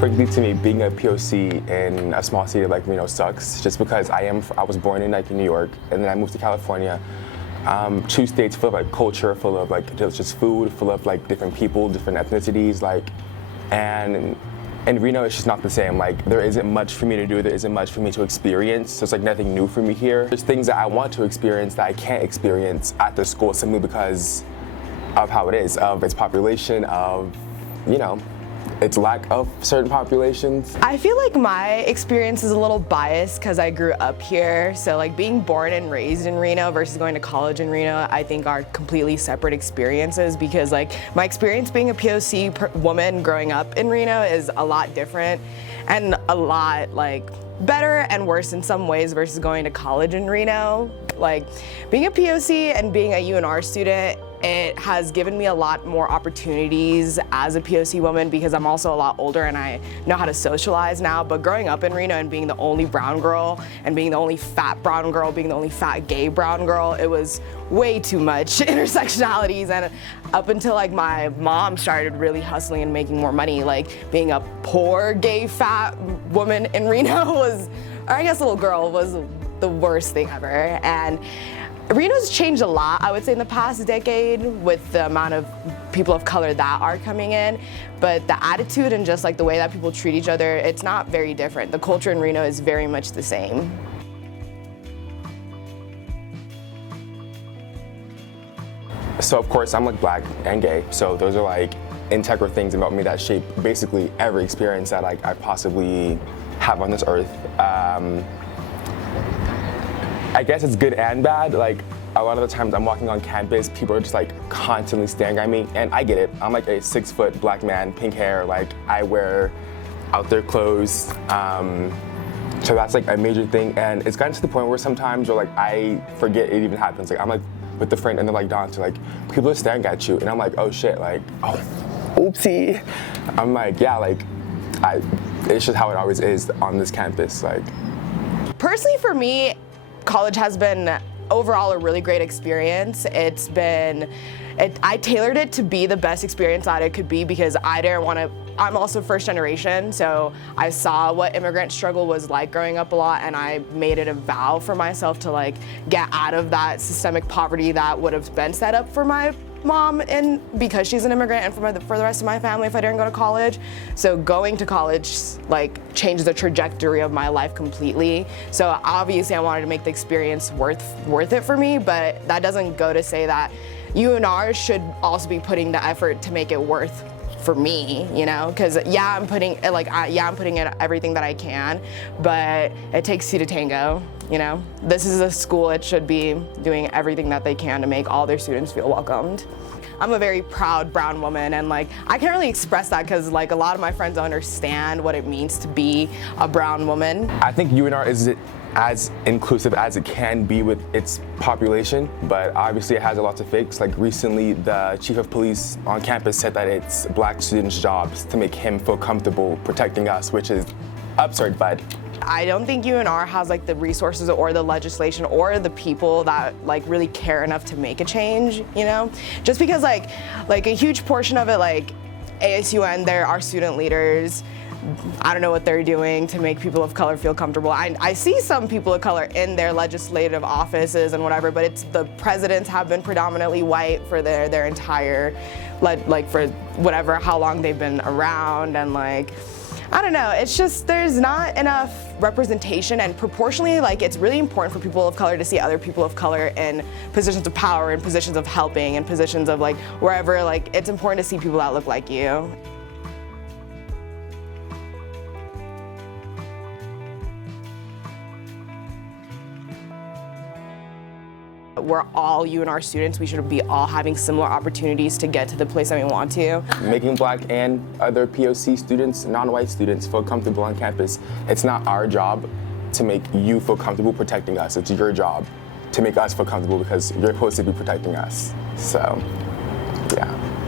Frankly, to me, being a POC in a small city like Reno sucks, just because I was born in New York, and then I moved to California. Two states full of culture, full of delicious food, full of different people, different ethnicities, and in Reno it's just not the same. There isn't much for me to do, there isn't much for me to experience, so it's nothing new for me here. There's things that I want to experience that I can't experience at the school simply because of how it is, of its population, of, its lack of certain populations. I feel like my experience is a little biased because I grew up here. So being born and raised in Reno versus going to college in Reno, I think are completely separate experiences, because my experience being a POC woman growing up in Reno is a lot different and a lot better and worse in some ways versus going to college in Reno. Being a POC and being a UNR student, it has given me a lot more opportunities as a POC woman because I'm also a lot older and I know how to socialize now. But growing up in Reno and being the only brown girl and being the only fat brown girl, being the only fat gay brown girl, it was way too much intersectionalities. And up until my mom started really hustling and making more money, being a poor gay fat woman in Reno was, or I guess little girl, was the worst thing ever. And Reno's changed a lot, I would say, in the past decade with the amount of people of color that are coming in, but the attitude and just the way that people treat each other, it's not very different. The culture in Reno is very much the same. So of course I'm black and gay, so those are integral things about me that shape basically every experience that I possibly have on this earth. I guess it's good and bad. A lot of the times I'm walking on campus, people are just constantly staring at me, and I get it. I'm a 6-foot black man, pink hair, I wear out there clothes. So that's a major thing, and it's gotten to the point where sometimes I forget it even happens. I'm with a friend and they're Dante, people are staring at you, and I'm oh shit, oh, oopsie. I'm yeah, it's just how it always is on this campus. Personally for me, college has been overall a really great experience. I tailored it to be the best experience that it could be because I didn't want to, I'm also first generation, so I saw what immigrant struggle was growing up a lot, and I made it a vow for myself to get out of that systemic poverty that would have been set up for my mom, and because she's an immigrant, and for the rest of my family if I didn't go to college. So going to college changed the trajectory of my life completely. So obviously I wanted to make the experience worth it for me, but that doesn't go to say that UNR should also be putting the effort to make it worth for me, because I'm putting in everything that I can, but it takes two to tango. This is a school, it should be doing everything that they can to make all their students feel welcomed. I'm a very proud brown woman, and I can't really express that because a lot of my friends don't understand what it means to be a brown woman. I think UNR is as inclusive as it can be with its population, but obviously it has a lot to fix. Recently, the chief of police on campus said that it's black students' jobs to make him feel comfortable protecting us, which is absurd, but I don't think UNR has the resources or the legislation or the people that really care enough to make a change, Just because a huge portion of it, ASUN, there are student leaders. I don't know what they're doing to make people of color feel comfortable. I see some people of color in their legislative offices and whatever, but the presidents have been predominantly white for their entire, for whatever, how long they've been around, and I don't know, it's just there's not enough representation, and proportionally, it's really important for people of color to see other people of color in positions of power, in positions of helping, in positions of wherever, it's important to see people that look like you. We're all UNR students. We should be all having similar opportunities to get to the place that we want to. Making black and other POC students, non-white students, feel comfortable on campus. It's not our job to make you feel comfortable protecting us. It's your job to make us feel comfortable because you're supposed to be protecting us. So, yeah.